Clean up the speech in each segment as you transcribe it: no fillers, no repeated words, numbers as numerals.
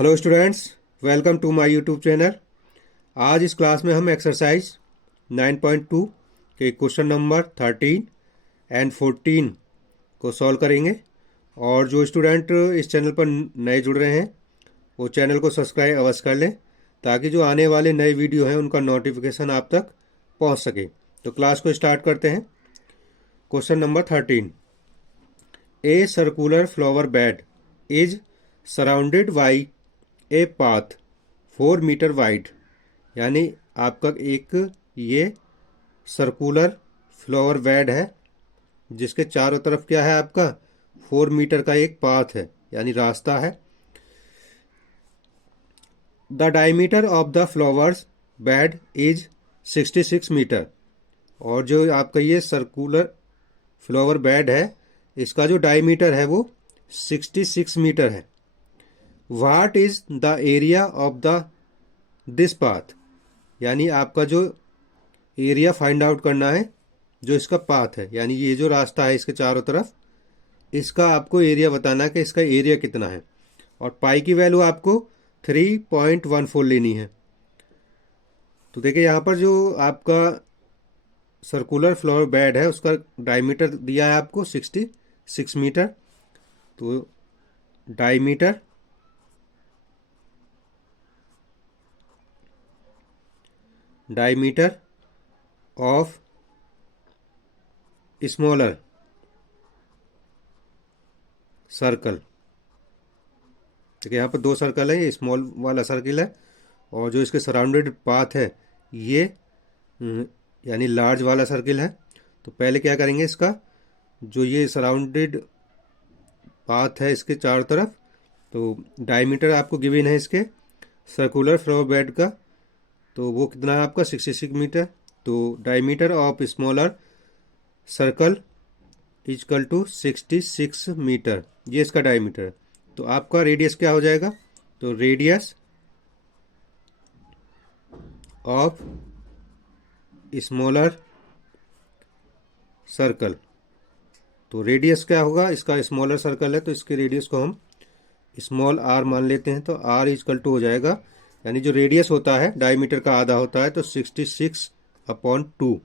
Hello students, welcome to my YouTube channel. आज इस class में हम एक्सरसाइज 9.2 के क्वेश्चन नंबर 13 एंड 14 को सॉल्व करेंगे। और जो स्टूडेंट इस चैनल पर नए जुड़ रहे हैं वो चैनल को सब्सक्राइब अवश्य कर लें ताकि जो आने वाले नए वीडियो हैं उनका नोटिफिकेशन आप तक पहुंच सके। तो क्लास को स्टार्ट करते हैं। Question number 13। A circular flower bed is surrounded by a path 4 metre wide. यानी आपका एक ये सर्कुलर फ्लावर बेड है जिसके चारों तरफ क्या है, आपका 4 मीटर का एक पाथ है यानी रास्ता है। The diameter of the flowers bed is 66 metre. और जो आपका ये सर्कुलर फ्लावर बेड है इसका जो डायमीटर है वो 66 मीटर है। What is the area of the this path. यानी आपका जो एरिया फाइंड आउट करना है, जो इसका पाथ है यानी ये जो रास्ता है इसके चारों तरफ, इसका आपको एरिया बताना है कि इसका एरिया कितना है। और पाई की वैल्यू आपको 3.14 लेनी है। तो देखिए यहाँ पर जो आपका सर्कुलर फ्लावर बेड है उसका डायमीटर दिया है आपको 66 मीटर। तो diameter diameter of smaller circle. देखिए यहाँ पर दो सर्कल है, ये स्मॉल वाला सर्किल है और जो इसके सराउंडेड पाथ है ये यानी लार्ज वाला सर्किल है। तो पहले क्या करेंगे, इसका जो ये सराउंडेड पाथ है इसके चारों तरफ, तो डायमीटर आपको गिवन है इसके सर्कुलर फ्लावर बेड का, तो वो कितना है आपका 66 मीटर। तो diameter of smaller circle is equal to 66 metre, ये इसका डायमीटर है। तो आपका रेडियस क्या हो जाएगा, तो रेडियस ऑफ स्मॉलर सर्कल, तो रेडियस क्या होगा, इसका स्मॉलर सर्कल है तो इसके रेडियस को हम स्मॉल आर मान लेते हैं। तो आर इजकल टू हो जाएगा, यानी जो रेडियस होता है डायमीटर का आधा होता है तो 66/2,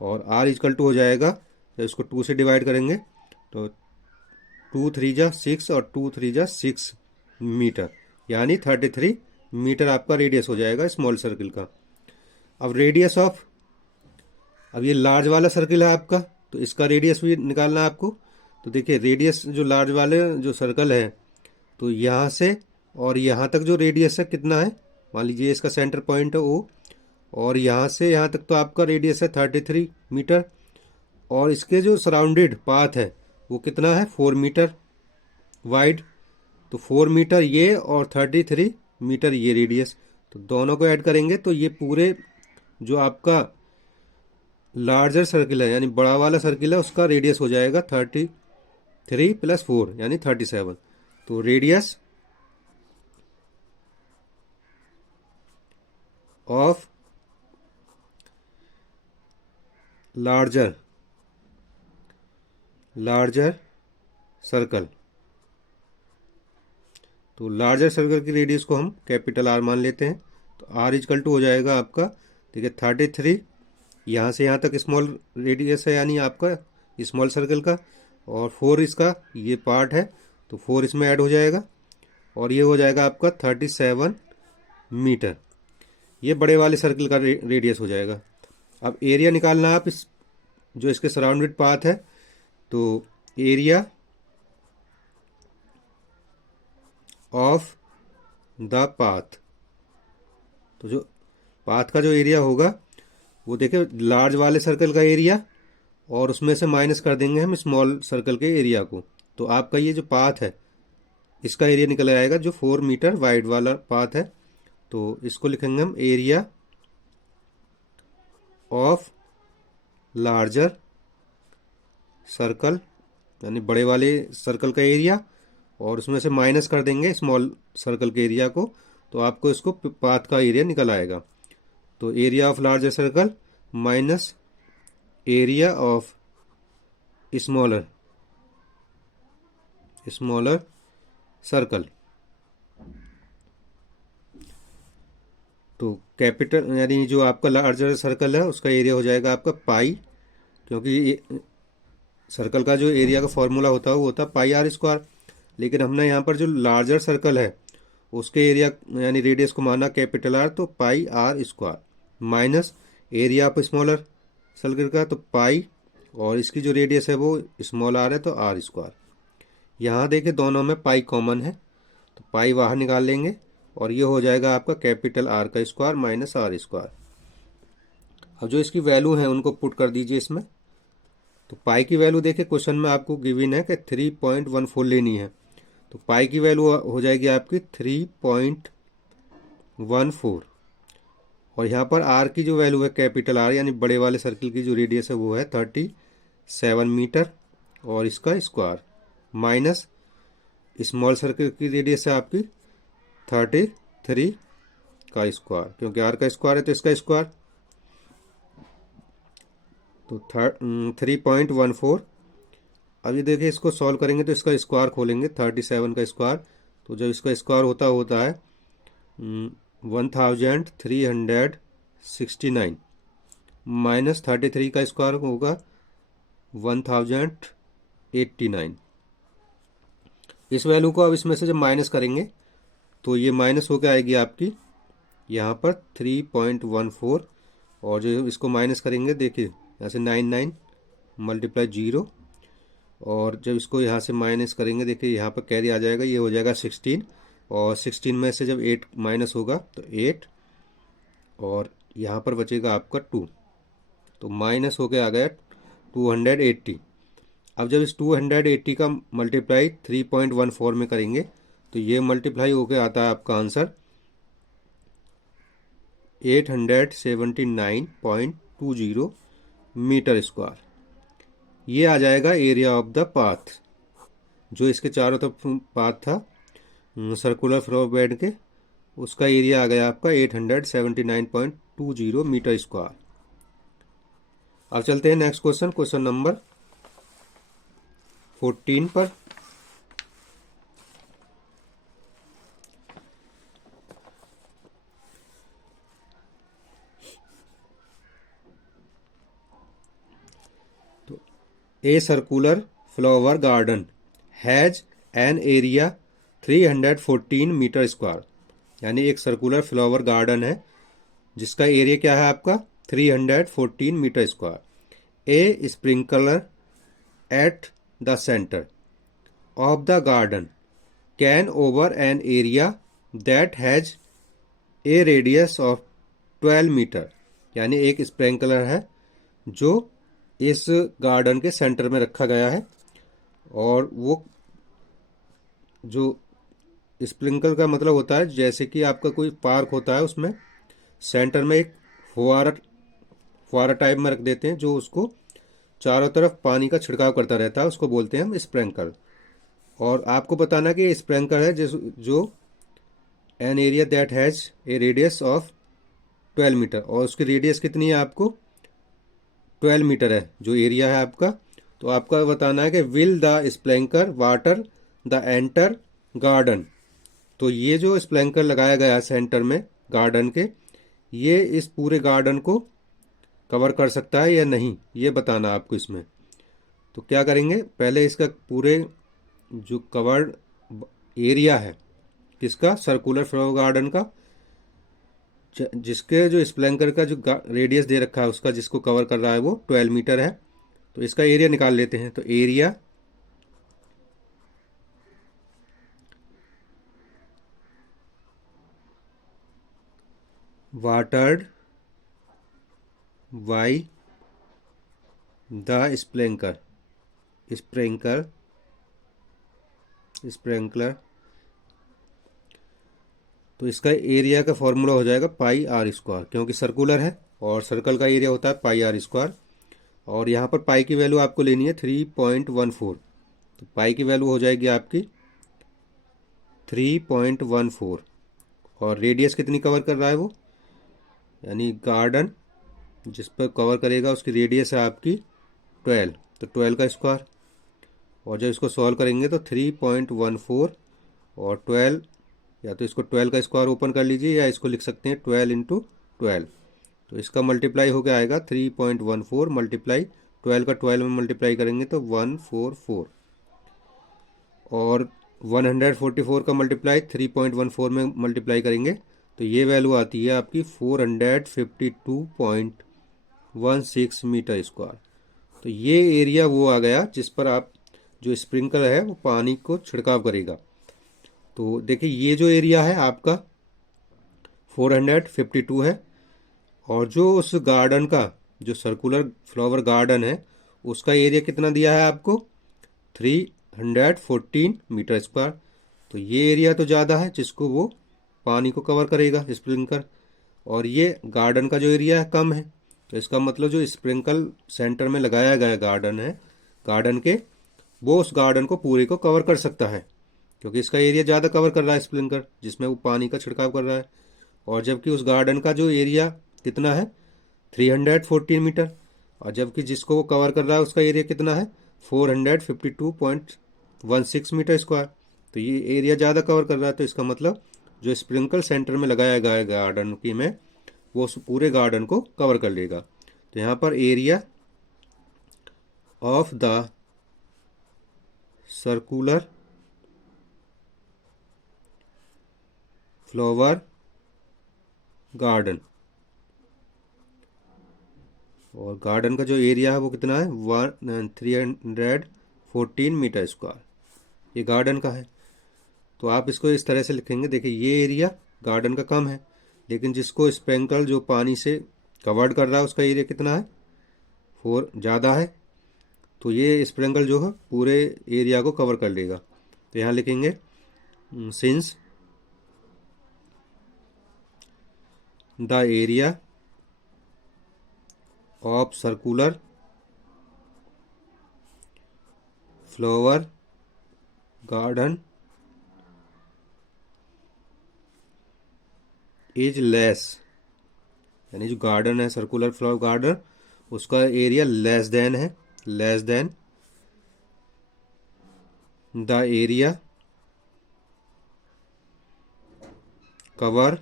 और आर इजकल टू हो जाएगा जब इसको 2 से डिवाइड करेंगे तो 2 3 जा 6 और 2 3 जा 6 मीटर, यानी 33 मीटर आपका रेडियस हो जाएगा स्मॉल सर्किल का। अब रेडियस ऑफ, अब ये लार्ज वाला सर्किल है आपका तो इसका रेडियस भी निकालना है आपको। तो देखिए रेडियस जो लार्ज वाले जो सर्कल है, तो यहाँ से और यहाँ तक जो रेडियस है कितना है, मान लीजिए इसका सेंटर पॉइंट है ओ, और यहाँ से यहाँ तक तो आपका रेडियस है 33 मीटर। और इसके जो सराउंडेड पाथ है वो कितना है 4 मीटर वाइड। तो 4 मीटर ये और 33 मीटर ये रेडियस, तो दोनों को ऐड करेंगे तो ये पूरे जो आपका लार्जर सर्किल है यानी बड़ा वाला सर्किल है उसका रेडियस हो जाएगा 33 + 4 यानी 37। तो रेडियस ऑफ लार्जर सर्कल, तो लार्जर सर्कल की रेडियस को हम कैपिटल आर मान लेते हैं। तो आर इजकल टू हो जाएगा आपका, ठीक है 33, यहाँ से यहाँ तक स्मॉल रेडियस है यानी आपका स्मॉल सर्कल का, और 4 इसका ये पार्ट है तो 4 इसमें ऐड हो जाएगा और ये हो जाएगा आपका 37 मीटर। ये बड़े वाले सर्कल का रेडियस हो जाएगा। अब एरिया निकालना आप इस जो इसके सराउंडेड पाथ है, तो एरिया ऑफ द पाथ, तो जो पाथ का जो एरिया होगा वो देखिए लार्ज वाले सर्कल का एरिया और उसमें से माइनस कर देंगे हम स्मॉल सर्कल के एरिया को। तो आपका ये जो पाथ है इसका एरिया निकल आएगा जो 4 मीटर वाइड वाला पाथ है। तो इसको लिखेंगे हम एरिया ऑफ लार्जर सर्कल, यानी बड़े वाले सर्कल का एरिया और उसमें से माइनस कर देंगे स्मॉल सर्कल के एरिया को, तो आपको इसको पाथ का एरिया निकल आएगा। तो area of larger circle minus area of smaller circle, तो कैपिटल यानी जो आपका लार्जर सर्कल है उसका एरिया हो जाएगा आपका पाई, क्योंकि सर्कल का जो एरिया का फॉर्मूला होता है वो होता है पाई आर स्क्वायर। लेकिन हमने यहाँ पर जो लार्जर सर्कल है उसके एरिया यानी रेडियस को माना कैपिटल आर, तो pi r square minus area of smaller circle का तो पाई, और इसकी जो रेडियस है वो स्मॉल आर है तो आर स्क्वायर। यहाँ देखिए दोनों में पाई कॉमन है तो पाई बाहर निकाल लेंगे और ये हो जाएगा आपका कैपिटल आर का स्क्वायर माइनस आर स्क्वायर। अब जो इसकी वैल्यू है उनको पुट कर दीजिए इसमें। तो पाई की वैल्यू देखिए क्वेश्चन में आपको गिवन है कि 3.14 लेनी है, तो पाई की वैल्यू हो जाएगी आपकी 3.14, और यहाँ पर आर की जो वैल्यू है कैपिटल आर यानी बड़े वाले सर्किल की जो रेडियस है वो है 37 मीटर और इसका स्क्वायर माइनस स्मॉल सर्किल की रेडियस है आपकी 33 का स्क्वायर, क्योंकि आर का स्क्वायर है तो इसका स्क्वायर, तो 3.14। अब ये देखिए इसको सॉल्व करेंगे तो इसका स्क्वायर खोलेंगे 37 का स्क्वायर, तो जब इसका स्क्वायर होता है 1369 माइनस 33 का स्क्वायर होगा 1089। इस वैल्यू को अब इसमें से जब माइनस करेंगे तो ये माइनस होकर आएगी आपकी यहाँ पर 3.14, और जो इसको माइनस करेंगे देखिए यहाँ से 99 मल्टीप्लाई 0, और जब इसको यहाँ से माइनस करेंगे देखिए यहाँ पर कैरी आ जाएगा, ये हो जाएगा 16, और 16 में से जब 8 माइनस होगा तो 8, और यहाँ पर बचेगा आपका 2, तो माइनस होके आ गया 280। अब जब इस 280 का मल्टीप्लाई 3.14 में करेंगे तो ये मल्टीप्लाई होके आता है आपका आंसर 879.20 मीटर स्क्वायर। ये आ जाएगा एरिया ऑफ द पाथ, जो इसके चारों तरफ पाथ था सर्कुलर फ्लो बेड के, उसका एरिया आ गया आपका 879.20 मीटर स्क्वायर। अब चलते हैं नेक्स्ट क्वेश्चन, क्वेश्चन नंबर 14 पर। तो a circular flower garden has an area 314 metre square, यानी एक सर्कुलर फ्लावर गार्डन है जिसका एरिया क्या है आपका 314 metre square. A sprinkler at the centre of the garden can over an area that has a radius of 12 metre, यानी एक sprinkler है जो इस गार्डन के सेंटर में रखा गया है, और वो जो स्प्रिंकल का मतलब होता है जैसे कि आपका कोई पार्क होता है उसमें सेंटर में एक फुहारा टाइप में रख देते हैं जो उसको चारों तरफ पानी का छिड़काव करता रहता है, उसको बोलते हैं हम स्प्रिंकलर। और आपको बताना कि स्प्रिंकलर है जो an area that has a radius of 12 metre, और उसकी रेडियस कितनी है आपको 12 मीटर है जो एरिया है आपका। तो आपका बताना है कि will the sprinkler water the enter garden, तो ये जो स्प्रिंकलर लगाया गया है सेंटर में गार्डन के, ये इस पूरे गार्डन को कवर कर सकता है या नहीं, ये बताना आपको इसमें। तो क्या करेंगे, पहले इसका पूरे जो कवर्ड एरिया है किसका सर्कुलर फ्लावर गार्डन का, जिसके जो स्प्रिंकलर का जो रेडियस दे रखा है उसका जिसको कवर कर रहा है वो 12 मीटर है, तो इसका एरिया निकाल लेते हैं। तो area watered by the sprinkler तो इसका एरिया का फॉर्मूला हो जाएगा पाई आर स्क्वायर, क्योंकि सर्कुलर है और सर्कल का एरिया होता है पाई आर स्क्वायर, और यहाँ पर पाई की वैल्यू आपको लेनी है 3.14, तो पाई की वैल्यू हो जाएगी आपकी 3.14, और रेडियस कितनी कवर कर रहा है वो, यानी गार्डन जिस पर कवर करेगा उसकी रेडियस है आपकी 12, तो 12 का स्क्वायर, और जब इसको सॉल्व करेंगे तो 3.14 और 12 या तो इसको 12 का स्क्वायर ओपन कर लीजिए या इसको लिख सकते हैं 12 × 12। तो इसका मल्टीप्लाई होकर आएगा 3.14 मल्टीप्लाई 12 का 12 में मल्टीप्लाई करेंगे तो 144, और 144 का मल्टीप्लाई 3.14 में मल्टीप्लाई करेंगे तो ये वैल्यू आती है आपकी 452.16 मीटर स्क्वायर। तो ये एरिया वो आ गया जिस पर आप जो स्प्रिंकलर है वो पानी को छिड़काव करेगा। तो देखिए ये जो एरिया है आपका 452 है, और जो उस गार्डन का जो सर्कुलर फ्लावर गार्डन है उसका एरिया कितना दिया है आपको 314 मीटर स्क्वायर। तो ये एरिया तो ज़्यादा है जिसको वो पानी को कवर करेगा स्प्रिंकलर, और ये गार्डन का जो एरिया है कम है। तो इसका मतलब जो स्प्रिंकल सेंटर में लगाया गया गार्डन है, गार्डन के, वो उस गार्डन को पूरे को कवर कर सकता है क्योंकि इसका एरिया ज़्यादा कवर कर रहा है स्प्रिंकलर जिसमें वो पानी का छिड़काव कर रहा है। और जबकि उस गार्डन का जो एरिया कितना है 314 मीटर, और जबकि जिसको वो कवर कर रहा है उसका एरिया कितना है 452.16 मीटर स्क्वायर। तो ये एरिया ज़्यादा कवर कर रहा है, तो इसका मतलब जो स्प्रिंकल सेंटर में लगाया गया है गार्डन की में वो उस पूरे गार्डन को कवर कर लेगा। तो यहाँ पर area of the circular flower garden, और गार्डन का जो एरिया है वो कितना है 314 मीटर स्क्वायर, ये गार्डन का है। तो आप इसको इस तरह से लिखेंगे, देखिए ये एरिया गार्डन का कम है, लेकिन जिसको स्प्रिंकल जो पानी से कवर्ड कर रहा है उसका एरिया कितना है 4 ज़्यादा है। तो ये स्प्रिंकल जो है पूरे एरिया को कवर कर लेगा। तो यहाँ लिखेंगे since the area of circular flower garden is less, यानी जो गार्डन है सर्कुलर फ्लावर गार्डन उसका एरिया लेस देन है, less than the area cover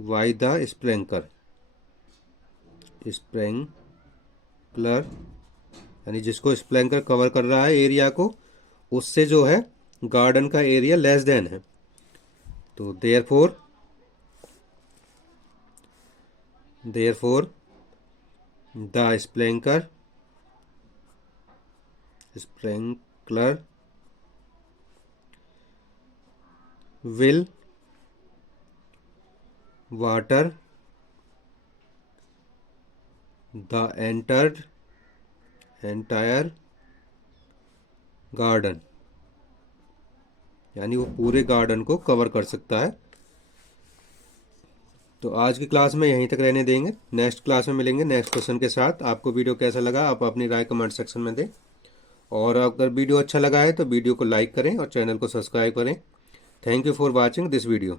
by the sprinkler, sprinkler यानी जिसको स्प्रिंकलर कवर कर रहा है एरिया को उससे जो है गार्डन का एरिया लेस देन है। तो therefore the sprinkler will water the entire garden, यानी वो पूरे गार्डन को कवर कर सकता है। तो आज की क्लास में यहीं तक रहने देंगे, नेक्स्ट क्लास में मिलेंगे नेक्स्ट क्वेश्चन के साथ। आपको वीडियो कैसा लगा आप अपनी राय कमेंट सेक्शन में दें, और अगर वीडियो अच्छा लगा है तो वीडियो को लाइक करें और चैनल को सब्सक्राइब करें। Thank you for watching this video.